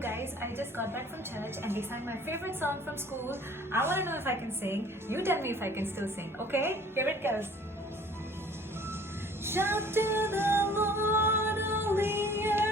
guys, I just got back from church and they sang my favorite song from school. I want to know if I can sing. You tell me if I can still sing, okay? Here it goes. Shout to the Lord, all the earth.